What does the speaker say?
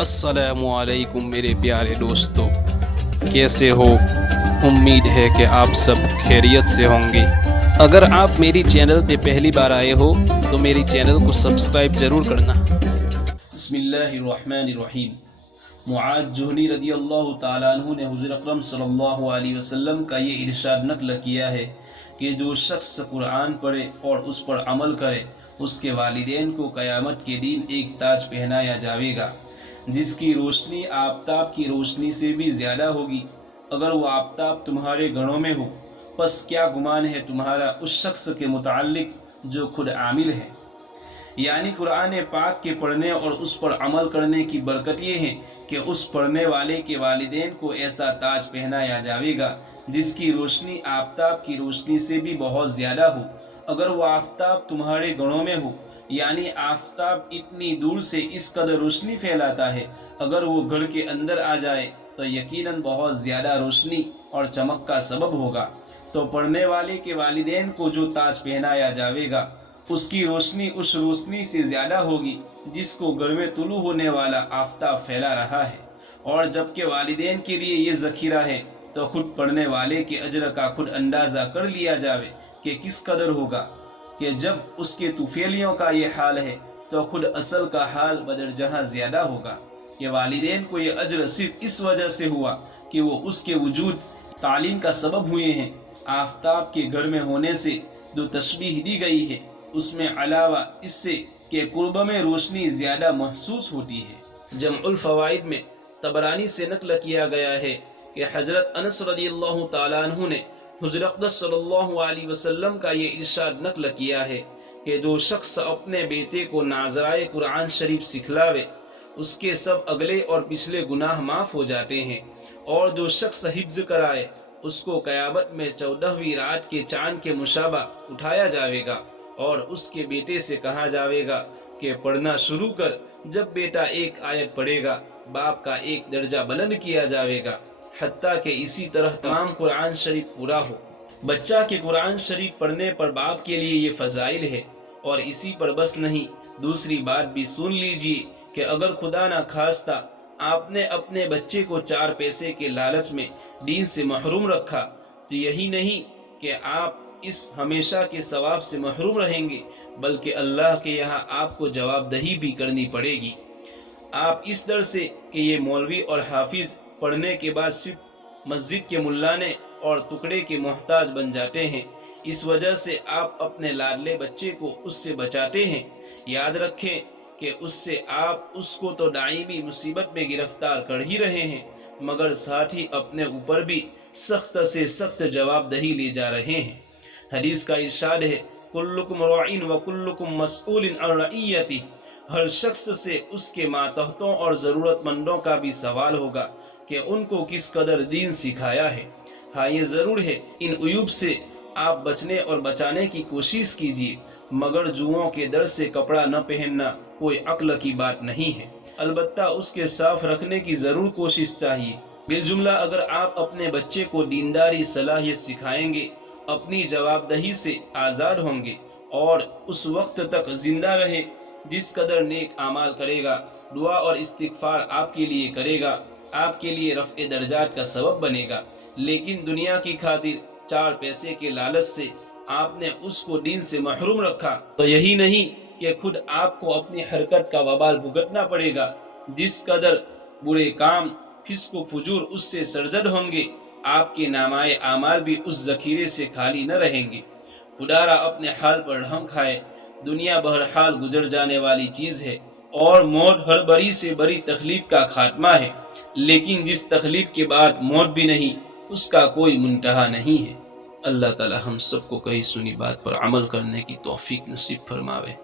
अस्सलामु अलैकुम मेरे प्यारे दोस्तों, कैसे हो? उम्मीद है कि आप सब खैरियत से होंगे। अगर आप मेरी चैनल पे पहली बार आए हो तो मेरी चैनल को सब्सक्राइब ज़रूर करना। बिस्मिल्लाहिर्रहमानिर्रहीम। मुआज़ जुहनी रज़ी अल्लाह ताला अन्हु ने हुज़ूर अकरम सल्लल्लाहु अलैहि वसल्लम का ये इरशाद नक़ल किया है कि जो शख्स कुरान पढ़े और उस पर अमल करे उसके वालिदैन को क़यामत के दिन एक ताज पहनाया जाएगा जिसकी रोशनी आफताब की रोशनी से भी ज़्यादा होगी। अगर वो आफताब तुम्हारे गणों में हो, बस क्या गुमान है तुम्हारा उस शख्स के मुताल्लिक जो खुद आमिल है। यानी कुरान पाक के पढ़ने और उस पर अमल करने की बरकत ये है कि उस पढ़ने वाले के वालिदैन को ऐसा ताज पहनाया जाएगा जिसकी रोशनी आफताब की रोशनी से भी बहुत ज़्यादा हो। अगर वो आफताब तुम्हारे गणों में हो, यानी आफताब इतनी दूर से इस कदर रोशनी फैलाता है, अगर वो घर के अंदर आ जाए तो यकीनन बहुत ज़्यादा रोशनी और चमक का सबब होगा। तो पढ़ने वाले के वालिदैन को जो ताज पहनाया जाएगा उसकी रोशनी उस रोशनी से ज़्यादा होगी जिसको घर में तुलू होने वाला आफताब फैला रहा है। और जबकि वालिदैन के लिए ये ज़खीरा है तो खुद पढ़ने वाले के अजर का खुद अंदाज़ा कर लिया जावे कि किस कदर होगा कि जब उसके तुफेलियों का ये हाल है तो खुद असल का हाल बदर जहाँ ज़्यादा होगा कि वालिदैन को ये अजर सिर्फ इस वजह से हुआ कि वो उसके वजूद तालीम का सबब हुए हैं। आफताब के घर में होने से जो तशबीह दी गई है उसमें अलावा इससे कि कुर्ब में रोशनी ज़्यादा महसूस होती है। जमउल फवाइद में तबरानी से नकल किया गया है कि हजरत अनस रज़ियल्लाहु ताला अन्हु ने हुज़ूर अक़दस सल्लल्लाहु अलैहि वसल्लम का ये इरशाद नकल किया है कि जो शख्स अपने बेटे को नाज़राए कुरान शरीफ सिखलावे उसके सब अगले और पिछले गुनाह माफ़ हो जाते हैं। और जो शख्स हिफ्ज़ कराए उसको क़यामत में 14वीं रात के चाँद के मुशाबा उठाया जाएगा और उसके बेटे से कहा जाएगा कि पढ़ना शुरू कर। जब बेटा एक आयत पढ़ेगा बाप का एक दर्जा बुलंद किया जाएगा, हत्ता कि इसी तरह तमाम कुरान शरीफ पूरा हो। बच्चा के कुरान शरीफ पढ़ने पर बाप के लिए ये फजाइल है। और इसी पर बस नहीं, दूसरी बात भी सुन लीजिए कि अगर खुदा ना खास्ता आपने अपने बच्चे को 4 पैसे के लालच में दीन से महरूम रखा तो यही नहीं कि आप इस हमेशा के सवाब से महरूम रहेंगे, बल्कि अल्लाह के यहाँ आपको जवाबदही भी करनी पड़ेगी। आप इस दर से कि ये मौलवी और हाफिज पढ़ने के बाद सिर्फ मस्जिद के मुल्लाने और टुकड़े के मोहताज बन जाते हैं, इस वजह से आप अपने लाडले बच्चे को उससे बचाते हैं। याद रखें कि उससे आप उसको तो दाईमी मुसीबत में गिरफ्तार कर ही रहे हैं, मगर साथ ही अपने ऊपर भी सख्त से सख्त जवाबदही ले जा रहे हैं। हदीस का इरशाद है, कुल्लुकुम राइन व कुल्लुकुम मसऊलिन अन रइयतिही। हर शख्स से उसके मातहतों और ज़रूरतमंदों का भी सवाल होगा कि उनको किस कदर दीन सिखाया है। हाँ, ये ज़रूर है इन उयूब से आप बचने और बचाने की कोशिश कीजिए, मगर जुओं के दर से कपड़ा न पहनना कोई अक्ल की बात नहीं है। अलबत्ता उसके साफ रखने की ज़रूर कोशिश चाहिए। बिलजुमला अगर आप अपने बच्चे को दीनदारी सलाहियत सिखाएंगे, अपनी जवाबदही से आज़ाद होंगे और उस वक्त तक जिंदा रहे जिस कदर नेक आमाल करेगा, दुआ और इस्तिग़फ़ार आपके लिए करेगा, आपके लिए रफ़्ए दर्जात का सबब बनेगा। लेकिन दुनिया की खातिर 4 पैसे के लालच से आपने उसको दीन से महरूम रखा तो यही नहीं कि खुद आपको अपनी हरकत का वबाल भुगतना पड़ेगा। जिस कदर बुरे काम फिस्क व फुजूर उससे सरजद होंगे, आपके नामाए आमाल भी उस ज़खीरे से खाली न रहेंगे। खुदारा अपने हाल पर रहम खाए। दुनिया बहरहाल गुजर जाने वाली चीज़ है और मौत हर बड़ी से बड़ी तकलीफ का खात्मा है, लेकिन जिस तकलीफ के बाद मौत भी नहीं उसका कोई मुंतहा नहीं है। अल्लाह ताला हम सबको कही सुनी बात पर अमल करने की तौफीक नसीब फरमावे।